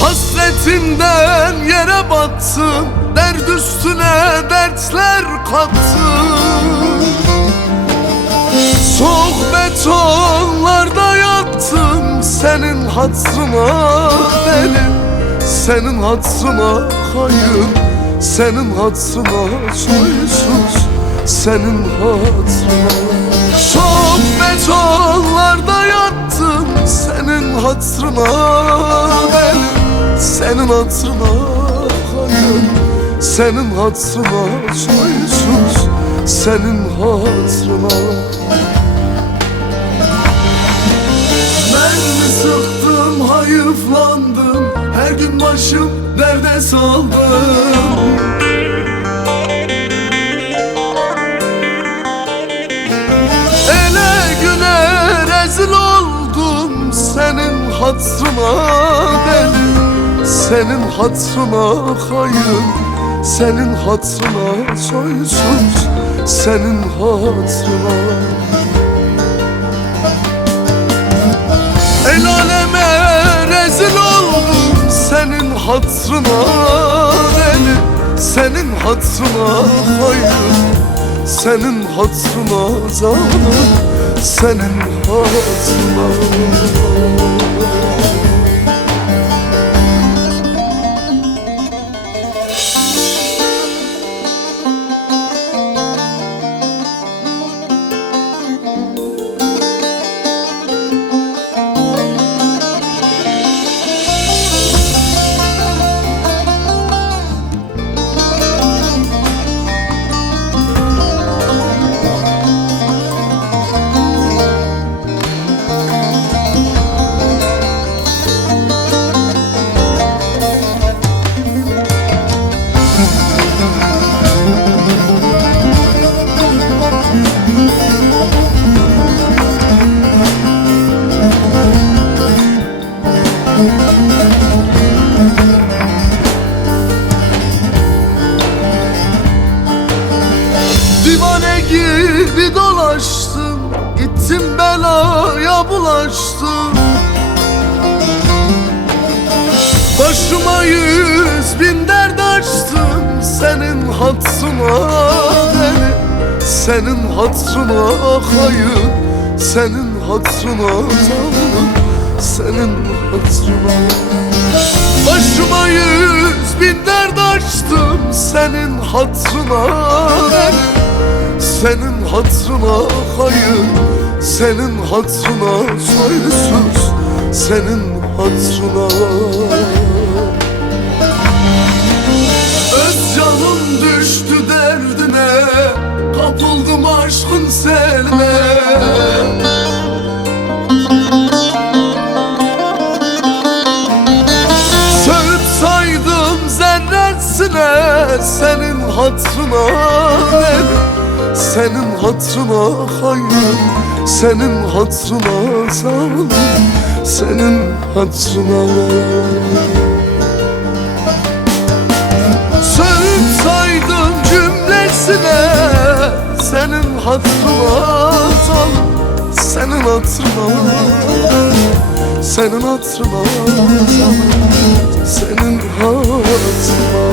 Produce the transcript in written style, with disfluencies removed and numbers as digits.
Hasretinden yere battım, dert üstüne dertler kattım. Soğuk betonlarda yattım, senin hatırına deli, senin hatırına hayır, senin hatırına soysuz, senin hatırına. Soğuk betonlarda yattım, senin hatırına deli, senin hatırına hayır, senin hatırına soysuz, senin hatırına. Ben mi sıktım, hayıflandım, her gün başım derde saldım. Ele güne rezil oldum, senin hatırına deli, senin hatırına hayır, senin hatırına soysuz, senin hatırına. El aleme rezil oldum, senin hatırına deli, senin hatırına hayır, senin hatırına zalim, senin hatırına. Divane gibi dolaştım, gittim belaya bulaştım. Başıma 100.000 dert açtım, senin hatırına deli, senin hatırına hayır, senin hatırına zalim, senin hatırına. Başıma 100.000 dert açtım, senin hatırına deli, senin hatırına hayır, senin hatırına soysuz, senin hatırına. Öz canım düştü derdine, kapıldım aşkın seline. Söğüt saydım zerresine, senin hatırına deli, senin hatırına hayır, senin hatırına zalim, senin hatırına. Söğüt saydım cümlesine, senin hatırına zalim, senin hatırına, senin hatırına zalim, senin hatırına.